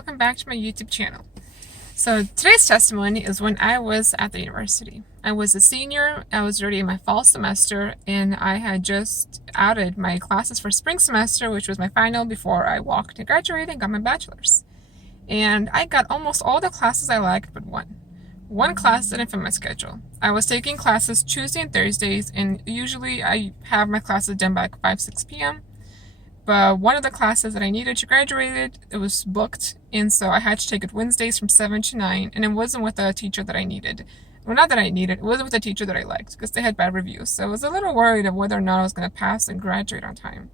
welcome back to my YouTube channel. So today's testimony is when I was at the university. I was a senior, I was already in my fall semester, and I had just added my classes for spring semester, which was my final before I walked and graduated and got my bachelor's. And I got almost all the classes I liked but one. One class didn't fit my schedule. I was taking classes Tuesday and Thursdays, and usually I have my classes done by 5-6 p.m. But one of the classes that I needed to graduate, it was booked, and so I had to take it Wednesdays from 7 to 9, and it wasn't with a teacher that I needed. Well, not that I needed, it wasn't with a teacher that I liked, because they had bad reviews, so I was a little worried of whether or not I was going to pass and graduate on time.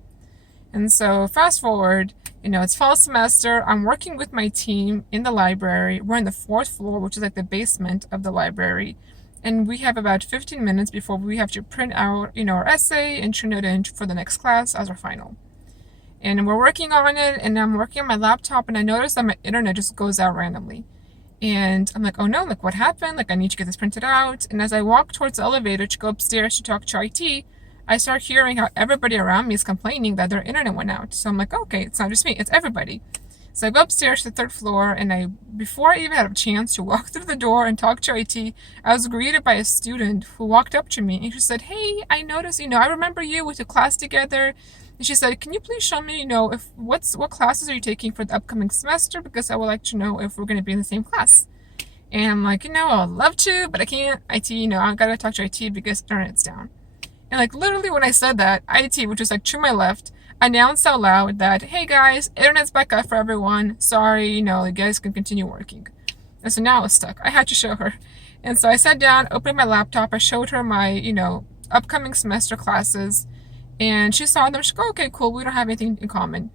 And so fast forward, it's fall semester, I'm working with my team in the library. We're on the 4th floor, which is like the basement of the library, and we have about 15 minutes before we have to print out, our essay and turn it in for the next class as our final. And we're working on it, and I'm working on my laptop, and I noticed that my internet just goes out randomly. And I'm like, oh no, like what happened? Like I need to get this printed out. And as I walk towards the elevator to go upstairs to talk to IT, I start hearing how everybody around me is complaining that their internet went out. So I'm like, okay, it's not just me, it's everybody. So I go upstairs to the 3rd floor, and before I even had a chance to walk through the door and talk to IT, I was greeted by a student who walked up to me, and she said, hey, I noticed, I remember you, we took class together. And she said, can you please show me, what classes are you taking for the upcoming semester? Because I would like to know if we're going to be in the same class. And I'm like, I would love to, but I can't. IT, I got to talk to IT because internet's down. And like literally when I said that, IT, which was like to my left, announced out loud that, hey guys, internet's back up for everyone. Sorry, you guys can continue working. And so now I was stuck. I had to show her. And so I sat down, opened my laptop, I showed her my, upcoming semester classes. And she saw them, she go, okay, cool, we don't have anything in common.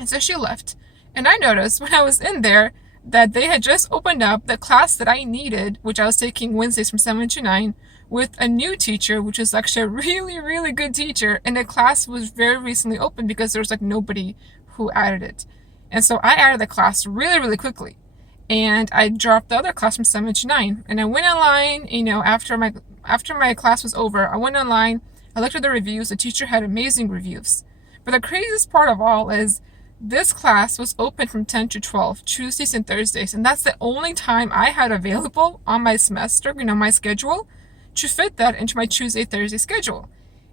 And so she left. And I noticed when I was in there that they had just opened up the class that I needed, which I was taking Wednesdays from 7 to 9, with a new teacher, which was actually a really, really good teacher. And the class was very recently open because there was like nobody who added it. And so I added the class really, really quickly. And I dropped the other class from 7 to 9. And I went online, after my class was over, I went online, I looked at the reviews. The teacher had amazing reviews. But the craziest part of all is this class was open from 10 to 12, Tuesdays and Thursdays. And that's the only time I had available on my semester, my schedule, to fit that into my Tuesday, Thursday schedule.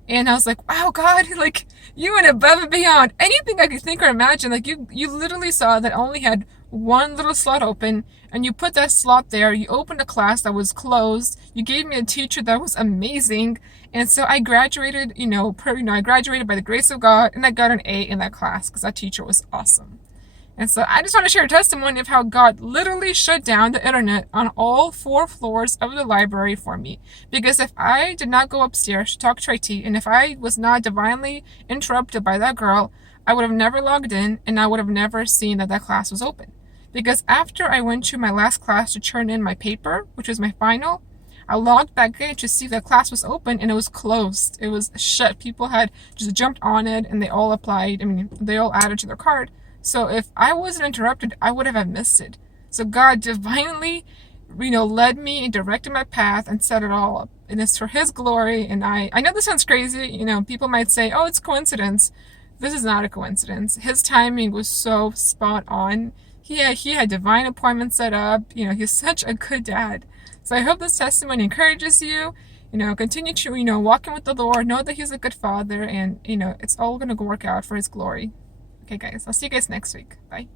And I was like, wow, God, like you went above and beyond anything I could think or imagine. Like you literally saw that I only had one little slot open, and you put that slot there. You opened a class that was closed. You gave me a teacher that was amazing. And so I graduated, I graduated by the grace of God, and I got an A in that class because that teacher was awesome. And so I just want to share a testimony of how God literally shut down the internet on all 4 floors of the library for me. Because if I did not go upstairs to talk to IT, and if I was not divinely interrupted by that girl, I would have never logged in, and I would have never seen that class was open. Because after I went to my last class to turn in my paper, which was my final, I logged back in to see the class was open, and it was closed. It was shut. People had just jumped on it, and they all applied. They all added to their card. So if I wasn't interrupted, I would have missed it. So God divinely, led me and directed my path and set it all up. And it's for His glory. And I know this sounds crazy. People might say, oh, it's coincidence. This is not a coincidence. His timing was so spot on. He had divine appointments set up. He's such a good dad. So I hope this testimony encourages you. Continue to, walk in with the Lord. Know that He's a good Father. And, it's all going to work out for His glory. Okay, guys. I'll see you guys next week. Bye.